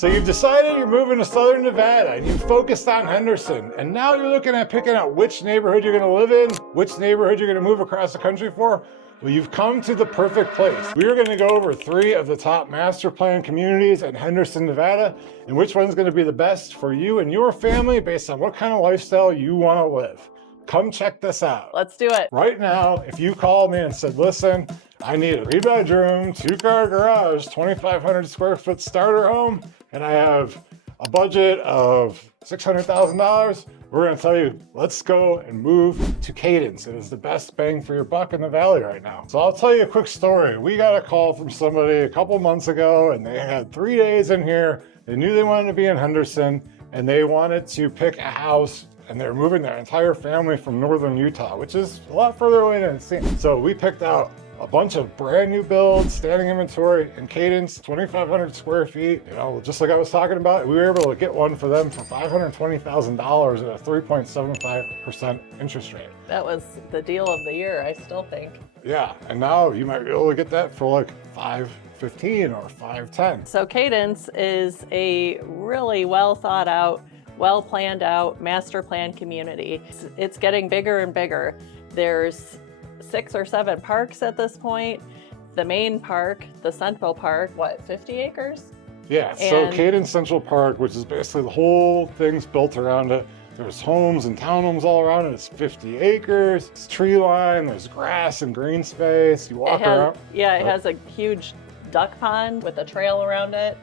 So you've decided you're moving to Southern Nevada and you've focused on Henderson, and now you're looking at picking out which neighborhood you're going to live in, which neighborhood you're going to move across the country for. Well, you've come to the perfect place. We are going to go over 3 of the top master plan communities in Henderson, Nevada, and which one's going to be the best for you and your family based on what kind of lifestyle you want to live. Come check this out. Let's do it. Right now, if you called me and said, listen, I need a 3-bedroom, 2-car garage, 2,500 square foot starter home, and I have a budget of $600,000, we're going to tell you, let's go and move to Cadence. It is the best bang for your buck in the valley right now. So I'll tell you a quick story. We got a call from somebody a couple months ago, and they had 3 days in here. They knew they wanted to be in Henderson, and they wanted to pick a house, and they're moving their entire family from northern Utah, which is a lot further away than it seems. So we picked out a bunch of brand new builds, standing inventory in Cadence, 2,500 square feet. You know, just like I was talking about, we were able to get one for them for $520,000 at a 3.75% interest rate. That was the deal of the year, I still think. Yeah, and now you might be able to get that for like $515 or $510. So Cadence is a really well thought out, well planned out master plan community. It's getting bigger and bigger. There's 6 or 7 parks at this point. The main park, the Central Park, 50 acres? Yeah, so Cadence Central Park, which is basically the whole thing's built around it. There's homes and townhomes all around it. It's 50 acres, it's tree line, there's grass and green space. You walk around. Yeah, it has a huge duck pond with a trail around it.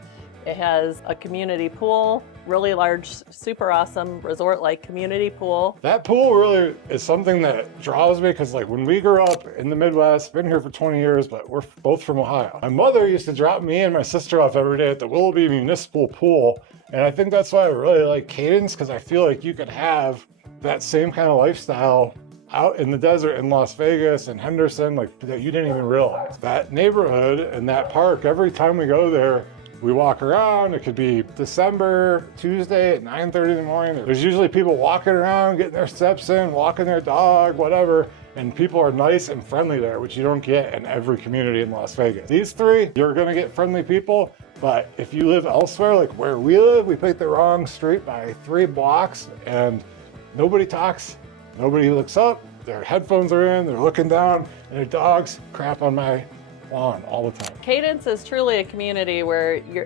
It has a community pool, really large, super awesome resort-like community pool. That pool really is something that draws me because like when we grew up in the Midwest, been here for 20 years, but we're both from Ohio. My mother used to drop me and my sister off every day at the Willoughby Municipal Pool. And I think that's why I really like Cadence, because I feel like you could have that same kind of lifestyle out in the desert in Las Vegas and Henderson, like that you didn't even realize. That neighborhood and that park, every time we go there, we walk around. It could be December, Tuesday at 9:30 in the morning. There's usually people walking around, getting their steps in, walking their dog, whatever. And people are nice and friendly there, which you don't get in every community in Las Vegas. These 3, you're gonna get friendly people. But if you live elsewhere, like where we live, we picked the wrong street by 3 blocks and nobody talks, nobody looks up, their headphones are in, they're looking down, and their dogs crap on my lawn all the time. Cadence is truly a community where your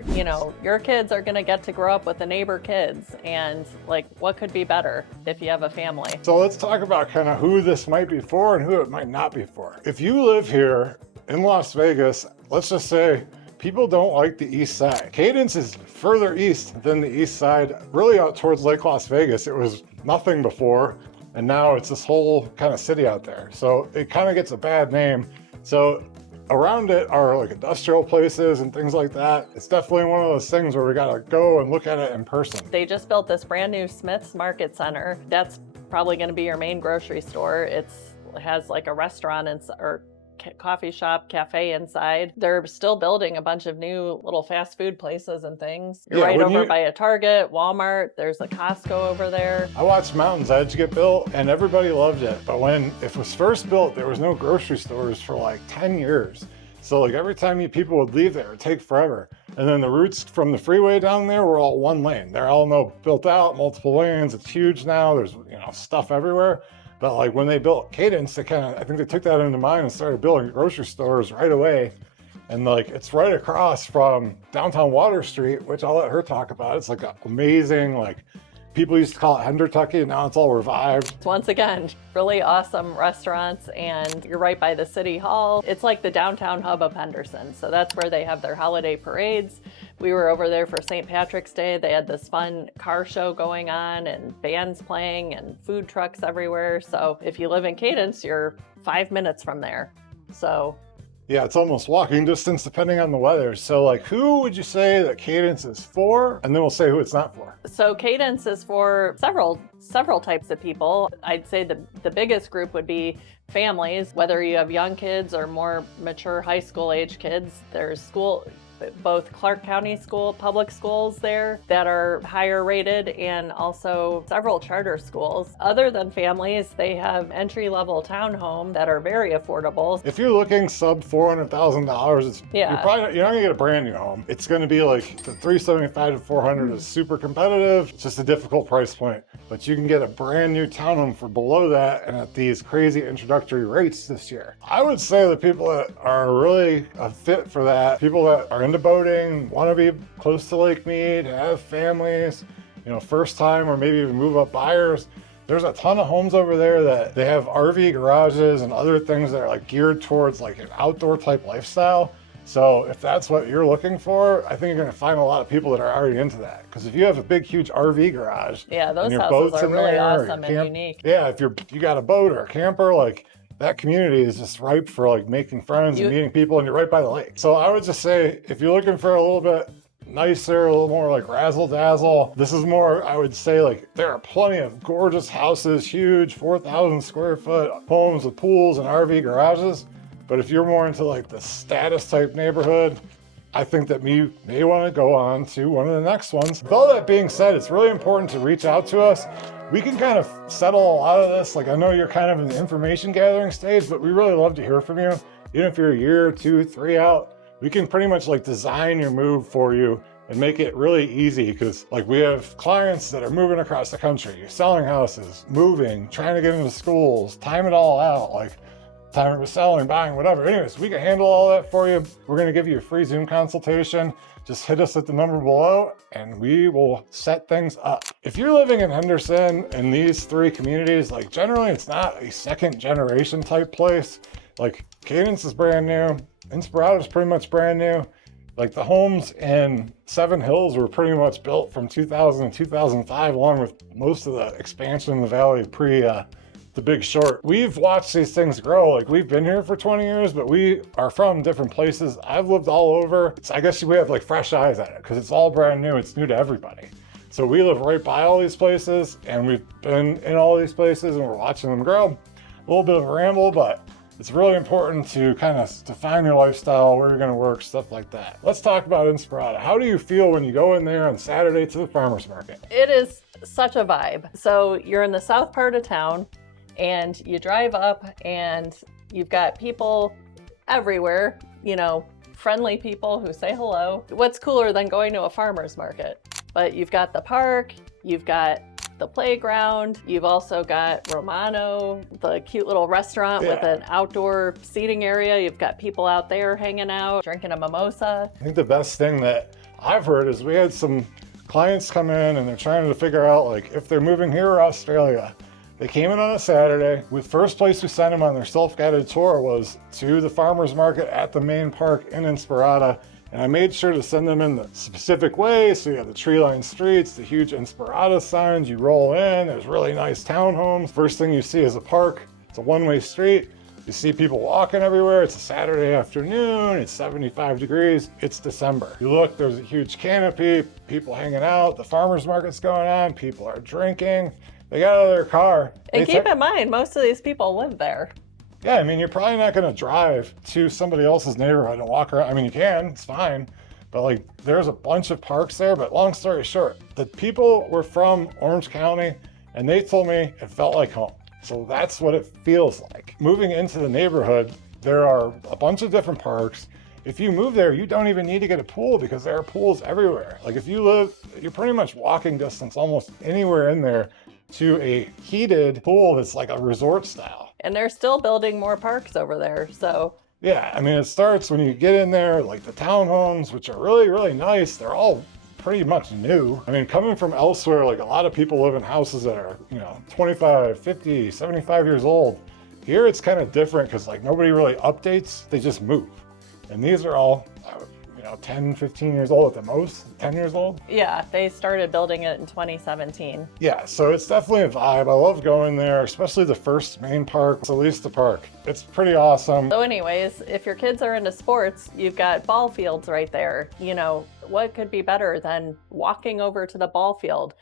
kids are going to get to grow up with the neighbor kids, and like what could be better if you have a family. So let's talk about kind of who this might be for and who it might not be for. If you live here in Las Vegas, let's just say people don't like the east side. Cadence is further east than the east side, really out towards Lake Las Vegas. It was nothing before, and now it's this whole kind of city out there. So it kind of gets a bad name. So around it are like industrial places and things like that. It's definitely one of those things where we gotta go and look at it in person. They just built this brand new Smith's Market Center. That's probably gonna be your main grocery store. It has like a restaurant or coffee shop, cafe inside. They're still building a bunch of new little fast food places and things. You're right over by a Target, Walmart. There's a Costco over there. I watched Mountain's Edge get built and everybody loved it. But when it was first built, there was no grocery stores for like 10 years. So like every time people would leave there, it would take forever. And then the routes from the freeway down there were all 1 lane. They're all built out, multiple lanes. It's huge now. There's stuff everywhere. But like when they built Cadence, I think they took that into mind and started building grocery stores right away. And like it's right across from downtown Water Street, which I'll let her talk about. It's like amazing, like people used to call it Hendertucky, and now it's all revived. Once again, really awesome restaurants, and you're right by the city hall. It's like the downtown hub of Henderson. So that's where they have their holiday parades. We were over there for St. Patrick's Day. They had this fun car show going on and bands playing and food trucks everywhere. So if you live in Cadence, you're 5 minutes from there. So yeah, it's almost walking distance depending on the weather. So like who would you say that Cadence is for? And then we'll say who it's not for. So Cadence is for several types of people. I'd say the biggest group would be families, whether you have young kids or more mature high school age kids. There's both Clark County public schools there that are higher rated, and also several charter schools. Other than families, they have entry-level townhomes that are very affordable. If you're looking sub $400,000, Yeah. you're not gonna get a brand new home. It's gonna be like the 375 to 400 is super competitive. It's just a difficult price point. But you can get a brand new townhome for below that and at these crazy introductory rates this year. I would say the people that are really a fit for that, people that are into boating, want to be close to Lake Mead, have families, first time or maybe even move up buyers. There's a ton of homes over there that they have RV garages and other things that are like geared towards like an outdoor type lifestyle. So if that's what you're looking for, I think you're going to find a lot of people that are already into that. Because if you have a big, huge RV garage, yeah, those and your houses boat's are in really there, awesome and unique. Yeah, if you got a boat or a camper, like that community is just ripe for like making friends and meeting people, and you're right by the lake. So I would just say, if you're looking for a little bit nicer, a little more like razzle dazzle, this is more, I would say, like there are plenty of gorgeous houses, huge 4,000 square foot homes with pools and RV garages. But if you're more into like the status type neighborhood, I think that you may want to go on to one of the next ones. With all that being said, it's really important to reach out to us. We can kind of settle a lot of this. Like I know you're kind of in the information gathering stage, but we really love to hear from you. Even if you're a year, 2, 3 out, we can pretty much like design your move for you and make it really easy, because like we have clients that are moving across the country, selling houses, moving, trying to get into schools, time it all out, like time it was selling, buying, whatever. Anyways, we can handle all that for you. We're going to give you a free Zoom consultation. Just hit us at the number below and we will set things up. If you're living in Henderson in these 3 communities, like generally it's not a second generation type place. Like Cadence is brand new. Inspirada is pretty much brand new. Like the homes in Seven Hills were pretty much built from 2000 to 2005, along with most of the expansion in the valley pre The Big Short. We've watched these things grow. Like we've been here for 20 years, but we are from different places. I've lived all over. I guess we have like fresh eyes at it because it's all brand new. It's new to everybody. So we live right by all these places and we've been in all these places and we're watching them grow. A little bit of a ramble, but it's really important to kind of define your lifestyle, where you're going to work, stuff like that. Let's talk about Inspirada. How do you feel when you go in there on Saturday to the farmer's market? It is such a vibe. So you're in the south part of town, and you drive up and you've got people everywhere, friendly people who say hello. What's cooler than going to a farmer's market? But you've got the park, you've got the playground, you've also got Romano, the cute little restaurant with an outdoor seating area. You've got people out there hanging out, drinking a mimosa. I think the best thing that I've heard is we had some clients come in and they're trying to figure out like if they're moving here or Australia. They came in on a Saturday. The first place we sent them on their self-guided tour was to the farmer's market at the main park in Inspirada. And I made sure to send them in the specific way. So you have the tree-lined streets, the huge Inspirada signs. You roll in, there's really nice townhomes. First thing you see is a park. It's a one-way street. You see people walking everywhere. It's a Saturday afternoon. It's 75 degrees. It's December. You look, there's a huge canopy, people hanging out. The farmer's market's going on. People are drinking. They got out of their car. And keep in mind, most of these people live there. Yeah, I mean, you're probably not going to drive to somebody else's neighborhood and walk around. I mean, you can, it's fine. But like, there's a bunch of parks there. But long story short, the people were from Orange County and they told me it felt like home. So that's what it feels like. Moving into the neighborhood, there are a bunch of different parks. If you move there, you don't even need to get a pool because there are pools everywhere. Like if you live, you're pretty much walking distance almost anywhere in there to a heated pool that's like a resort style. And they're still building more parks over there, so. Yeah, I mean, it starts when you get in there, like the townhomes, which are really, really nice. They're all pretty much new. I mean, coming from elsewhere, like a lot of people live in houses that are, 25, 50, 75 years old. Here it's kind of different because like nobody really updates, they just move. And these are all, 10, 15 years old at the most, 10 years old. Yeah, they started building it in 2017. Yeah, so it's definitely a vibe. I love going there, especially the first main park, at least the park. It's pretty awesome. So anyways, if your kids are into sports, you've got ball fields right there. What could be better than walking over to the ball field?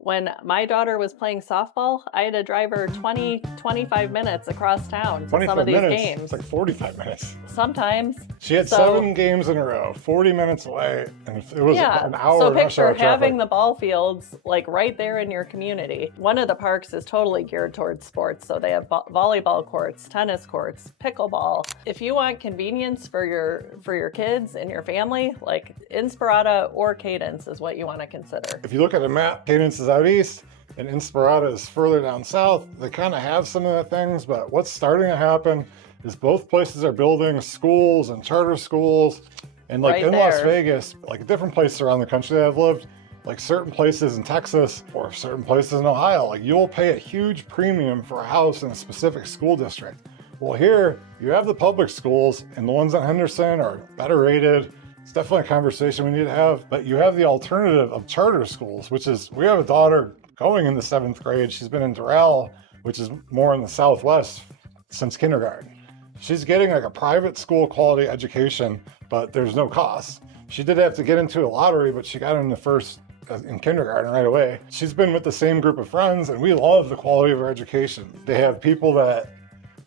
When my daughter was playing softball, I had to drive her 25 minutes across town to some 25 of these minutes. games. It's like 45 minutes. Sometimes. She had So- 7 games in a row, 40 minutes away, and it was Yeah. an hour. So rush picture hour traffic. having the ball fields like right there in your community. One of the parks is totally geared towards sports. So they have volleyball courts, tennis courts, pickleball. If you want convenience for your kids and your family, like Inspirada or Cadence is what you want to consider. If you look at a map, Cadence is out east and Inspirada is further down south. They kind of have some of the things, but what's starting to happen is both places are building schools and charter schools. And like Right in Las there. Vegas, like different places around the country that I've lived, like certain places in Texas or certain places in Ohio, like you'll pay a huge premium for a house in a specific school district. Well, here you have the public schools and the ones in Henderson are better rated. It's definitely a conversation we need to have, but you have the alternative of charter schools, which is, we have a daughter going in the 7th grade. She's been in Doral, which is more in the Southwest, since kindergarten. She's getting like a private school quality education, but there's no cost. She did have to get into a lottery, but she got in the first in kindergarten right away. She's been with the same group of friends and we love the quality of her education. They have people that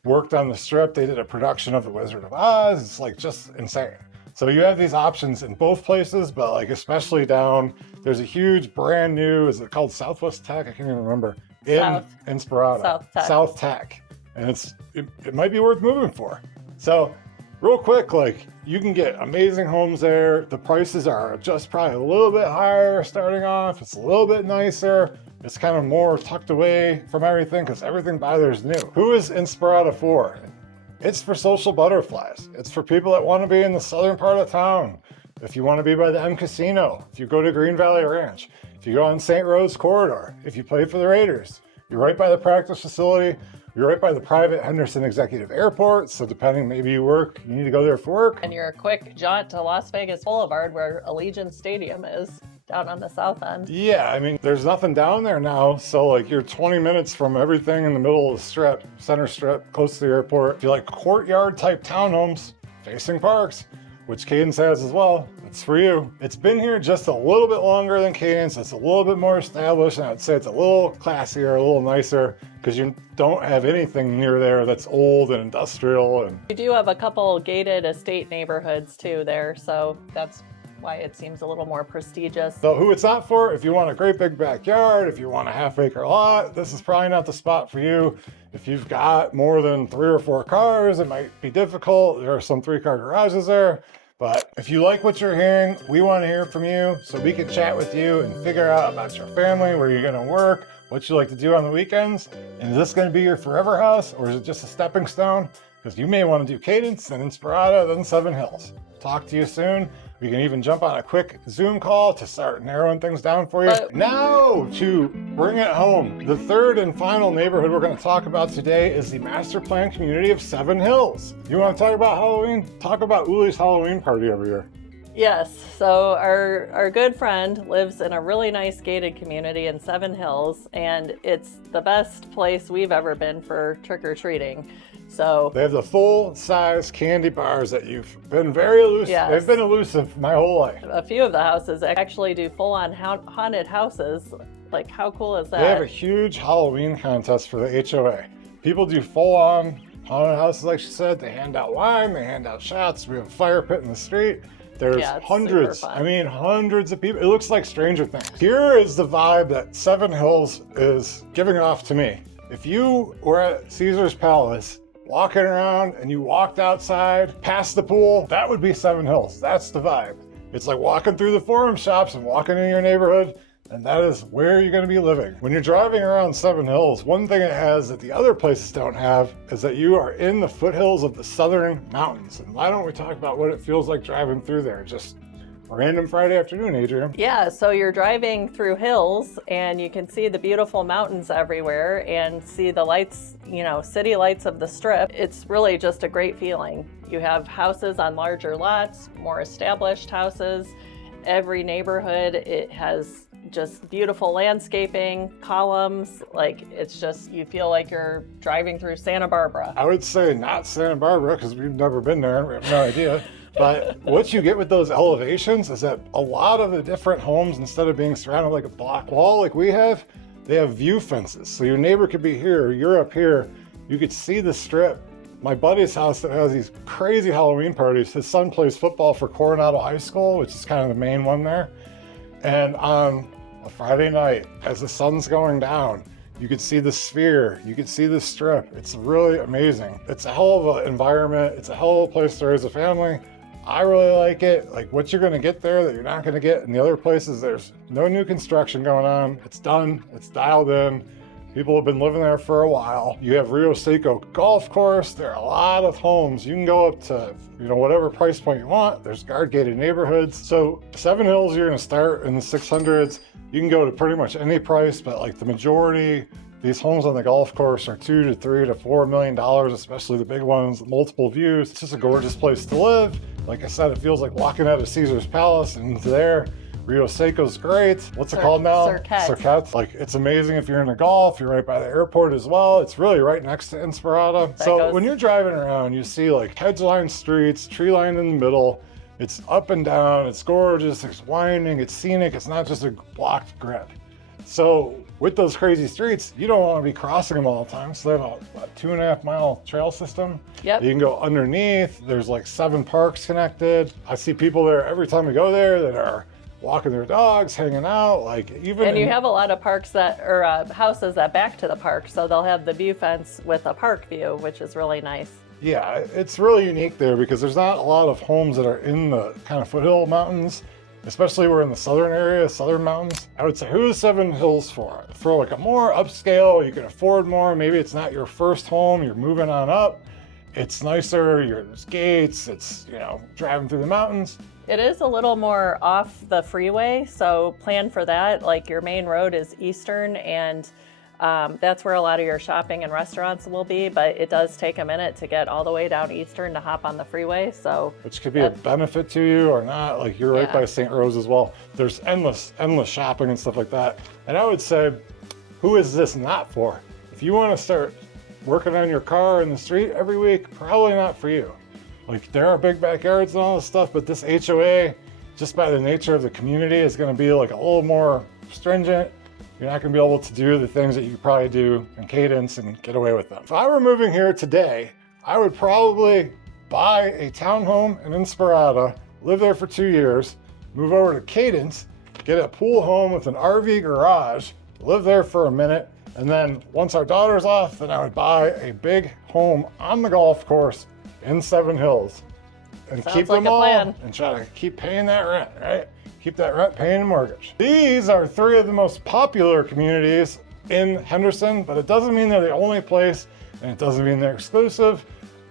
worked on the strip. They did a production of The Wizard of Oz. It's like just insane. So you have these options in both places, but like especially down, there's a huge brand new, is it called Southwest Tech? I can't even remember. In South. Inspirada. South Tech. South Tech. And it might be worth moving for. So real quick, like you can get amazing homes there. The prices are just probably a little bit higher starting off. It's a little bit nicer. It's kind of more tucked away from everything because everything by there is new. Who is Inspirada for? It's for social butterflies. It's for people that want to be in the southern part of town. If you want to be by the M Casino, if you go to Green Valley Ranch, if you go on St. Rose Corridor, if you play for the Raiders, you're right by the practice facility, you're right by the private Henderson Executive Airport. So depending, maybe you need to go there for work. And you're a quick jaunt to Las Vegas Boulevard where Allegiant Stadium is down on the south end. Yeah, I mean, there's nothing down there now. So like you're 20 minutes from everything in the middle of the strip, center strip, close to the airport. If you like courtyard type townhomes facing parks, which Cadence has as well, it's for you. It's been here just a little bit longer than Cadence. It's a little bit more established, and I'd say it's a little classier, a little nicer, because you don't have anything near there that's old and industrial. And We do have a couple gated estate neighborhoods too there, so that's why it seems a little more prestigious. so who it's not for, if you want a great big backyard, if you want a half-acre lot, this is probably not the spot for you. If you've got more than 3 or 4 cars, it might be difficult. There are some 3-car garages there. But if you like what you're hearing, we want to hear from you so we can chat with you and figure out about your family, where you're going to work, what you like to do on the weekends. And is this going to be your forever house, or is it just a stepping stone? Because you may want to do Cadence, then Inspirada, then Seven Hills. Talk to you soon. We can even jump on a quick Zoom call to start narrowing things down for you. But- Now, to bring it home, the third and final neighborhood we're going to talk about today is the master plan community of Seven Hills. You want to talk about Halloween? Talk about Uli's Halloween party every year. Yes, so our good friend lives in a really nice gated community in Seven Hills, and it's the best place we've ever been for trick-or-treating. So They have the full-size candy bars that you've been very elusive. Yes. They've been elusive my whole life. a few of the houses actually do full-on haunted houses. Like, how cool is that? They have a huge Halloween contest for the HOA. People do full-on haunted houses, like she said. They hand out wine, they hand out shots. We have a fire pit in the street. There's Yeah, it's hundreds, super fun. I mean, hundreds of people. It looks like Stranger Things. Here is the vibe that Seven Hills is giving off to me. If you were at Caesar's Palace, walking around and you walked outside past the pool, that would be Seven Hills. That's the vibe. It's like walking through the Forum shops and walking in your neighborhood, and that is where you're going to be living. When you're driving around Seven Hills, one thing it has that the other places don't have is that you are in the foothills of the southern mountains. And why don't we talk about what it feels like driving through there? Just a random Friday afternoon, Adrianne. Yeah, so you're driving through hills and you can see the beautiful mountains everywhere and see the lights, city lights of the strip. It's really just a great feeling. You have houses on larger lots, more established houses. Every neighborhood, it has just beautiful landscaping, columns. Like, it's just, you feel like you're driving through Santa Barbara. I would say not Santa Barbara because we've never been there and we have no idea. But what you get with those elevations is that a lot of the different homes, instead of being surrounded like a block wall like we have, they have view fences. So your neighbor could be here, you're up here, you could see the strip. My buddy's house that has these crazy Halloween parties, his son plays football for Coronado High School, which is kind of the main one there. And on a Friday night, as the sun's going down, you could see the sphere, you could see the strip. It's really amazing. It's a hell of an environment. It's a hell of a place to raise a family. I really like it. Like what you're gonna get there that you're not gonna get in the other places, there's no new construction going on. It's done, it's dialed in. People have been living there for a while. You have Rio Seco Golf Course. There are a lot of homes. You can go up to, whatever price point you want. There's guard-gated neighborhoods. So Seven Hills, you're gonna start in the 600s. You can go to pretty much any price, but like the majority, these homes on the golf course are $2 to $3 to $4 million, especially the big ones, multiple views. It's just a gorgeous place to live. Like I said, it feels like walking out of Caesar's Palace and into there. Rio Seco's great. What's it called now? Cirquette. Like, it's amazing if you're into golf. You're right by the airport as well. It's really right next to Inspirada. So when you're driving around, you see like hedge-lined streets, tree-lined in the middle. It's up and down. It's gorgeous. It's winding. It's scenic. It's not just a blocked grid. So with those crazy streets, you don't want to be crossing them all the time. So they have a 2.5 mile trail system. Yep. You can go underneath. There's like 7 parks connected. I see people there every time we go there that are walking their dogs, hanging out, like even. And you have a lot of parks or houses that back to the park, so they'll have the view fence with a park view, which is really nice. Yeah, it's really unique there because there's not a lot of homes that are in the kind of foothill mountains, especially we're in the southern area, southern mountains. I would say, who's Seven Hills for? For like a more upscale, you can afford more. Maybe it's not your first home, you're moving on up. It's nicer, there's gates, it's, driving through the mountains. It is a little more off the freeway, so plan for that. Like your main road is Eastern, and that's where a lot of your shopping and restaurants will be, but it does take a minute to get all the way down Eastern to hop on the freeway. So which could be a benefit to you or not. Like you're right by St. Rose as well. There's endless shopping and stuff like that. And I would say, who is this not for? If you want to start working on your car in the street every week, probably not for you. Like there are big backyards and all this stuff, but this HOA, just by the nature of the community, is going to be like a little more stringent. You're not going to be able to do the things that you probably do in Cadence and get away with them. If I were moving here today, I would probably buy a townhome in Inspirada, live there for 2 years, move over to Cadence, get a pool home with an RV garage, live there for a minute, and then once our daughter's off, then I would buy a big home on the golf course in Seven Hills and keep them all and try to keep paying that rent, right? Keep that rent, paying the mortgage. These are 3 of the most popular communities in Henderson, but it doesn't mean they're the only place, and it doesn't mean they're exclusive,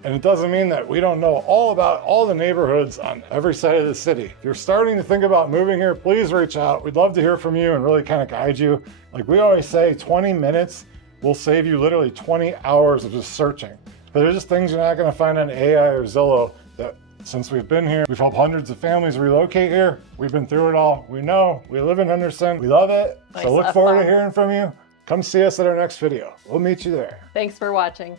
and it doesn't mean that we don't know all about all the neighborhoods on every side of the city. If you're starting to think about moving here, please reach out. We'd love to hear from you and really kind of guide you. Like we always say, 20 minutes will save you literally 20 hours of just searching. But there's just things you're not going to find on AI or Zillow that since we've been here, we've helped hundreds of families relocate here. We've been through it all. We know, we live in Henderson. We love it. So look forward to hearing from you. Come see us at our next video. We'll meet you there. Thanks for watching.